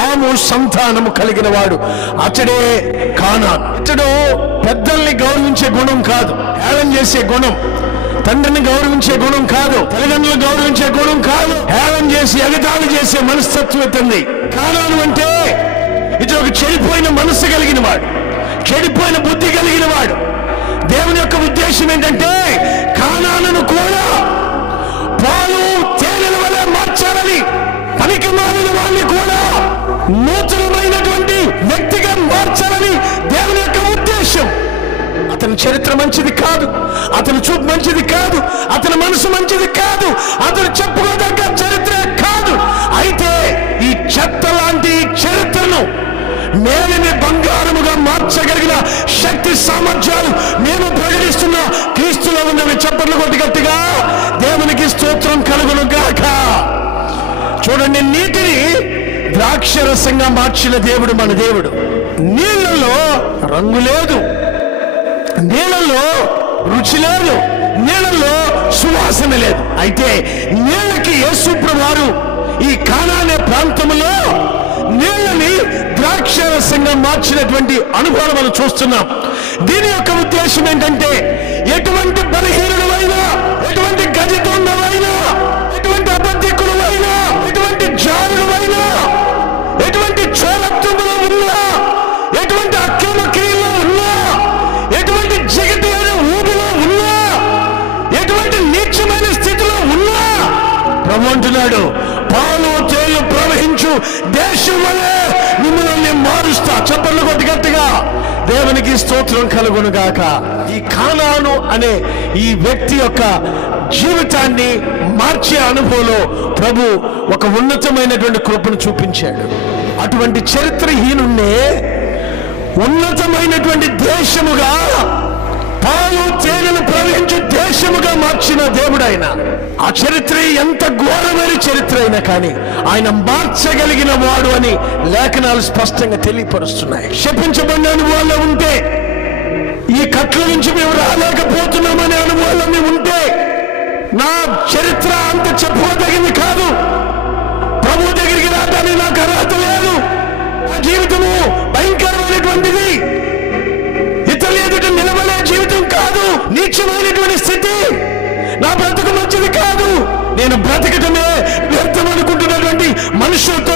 హాము సంతానము కలిగిన వాడు, అతడే కానాను. ఇతడు పెద్దల్ని గౌరవించే గుణం కాదు, హేళన చేసే గుణం, తండ్రిని గౌరవించే గుణం కాదు, తల్లిదండ్రులు గౌరవించే గుణం కాదు, హేళన చేసి ఎగతాళి చేసే మనస్తత్వం ఇతంది. కానాను అంటే ఇతడు ఒక చెడిపోయిన మనసు కలిగిన వాడు, చెడిపోయిన బుద్ధి కలిగిన వాడు. దేవుని యొక్క ఉద్దేశం ఏంటంటే కానానును కూడా పాలు తేనెల వలె మార్చాలని, పనికి మాలిన వాడిని కూడా నూతనమైనటువంటి వ్యక్తిగా మార్చాలని దేవుని యొక్క ఉద్దేశం. అతని చరిత్ర మంచిది కాదు, అతని చూపు మంచిది కాదు, అతని మనసు మంచిది కాదు, అతను చెప్పుకోదగ్గ చరిత్ర కాదు. అయితే ఈ చెత్త లాంటి చరిత్రను మేలిని బంగారముగా మార్చగలిగిన శక్తి సామర్థ్యాలు మేము ప్రకటిస్తున్న క్రీస్తులో ఉన్నవి. చప్పట్లు కొట్టి గట్టిగా దేవునికి స్తోత్రం కలుగును గాక. చూడండి, నీటిని ద్రాక్షరసంగా మార్చిన దేవుడు మన దేవుడు. నీళ్లలో రంగు లేదు, నీళ్లలో రుచి లేదు, నీళ్లలో సువాసన లేదు. అయితే నీళ్ళకి యేసు ప్రభువారు ఈ కానానే ప్రాంతంలో నీళ్ళని ద్రాక్షరసంగా మార్చినటువంటి అనుభవాలు మనం చూస్తున్నాం. దీని యొక్క ఉద్దేశం ఏంటంటే ఎటువంటి బలహీనుడైనా, ఎటువంటి గజితోన్నవైనా, ఎటువంటి అబద్ధికుడైనా, ఎటువంటి జారుడైనా, ఎటువంటి చోరత్వంలో ఉన్నా, ఎటువంటి అక్రమ క్రియలో ఉన్నా, ఎటువంటి జగతి అయిన ఊబిలో ఉన్నా, ఎటువంటి నీచమైన స్థితిలో ఉన్నా ప్రభు అంటున్నాడు, పాలు తేళ్లు ప్రవహించు దేశం వలె మిమ్మల్ని మారుస్తా. చప్పట్లు కొట్టి గట్టిగా దేవునికి స్తోత్రం కలుగును గాక. ఈ కానాను అనే ఈ వ్యక్తి యొక్క జీవితాన్ని మార్చే అనుభవంలో ప్రభు ఒక ఉన్నతమైనటువంటి కృపను చూపించాడు. అటువంటి చరిత్రహీనున్నే ఉన్నతమైనటువంటి దేశముగా, పాలు తేనెలు ప్రవహించే దేశముగా మార్చిన దేవుడు ఆయన. ఆ చరిత్ర ఎంత ఘోరమైన చరిత్ర అయినా కానీ ఆయన మార్చగలిగిన వాడు అని లేఖనాలు స్పష్టంగా తెలియపరుస్తున్నాయి. శపించబడిన అనుభవాల్లో ఉంటే, ఈ కట్ల నుంచి మేము రాలేకపోతున్నామనే అనుభవాల్లో మేము ఉంటే, నా చరిత్ర అంత చెప్పుకోదగింది కాదు, ప్రభు దగ్గరికి రావడానికి నాకు అర్హత లేదు, నా జీవితము భయంకరమైనటువంటిది, ఇతరుల ఎదుట నిలబడే జీవితం కాదు, నీచమైనటువంటి స్థితి, నా బ్రతుకు మంచిది కాదు, నేను బ్రతకటమే వ్యర్థం అనుకుంటున్నటువంటి మనుషులతో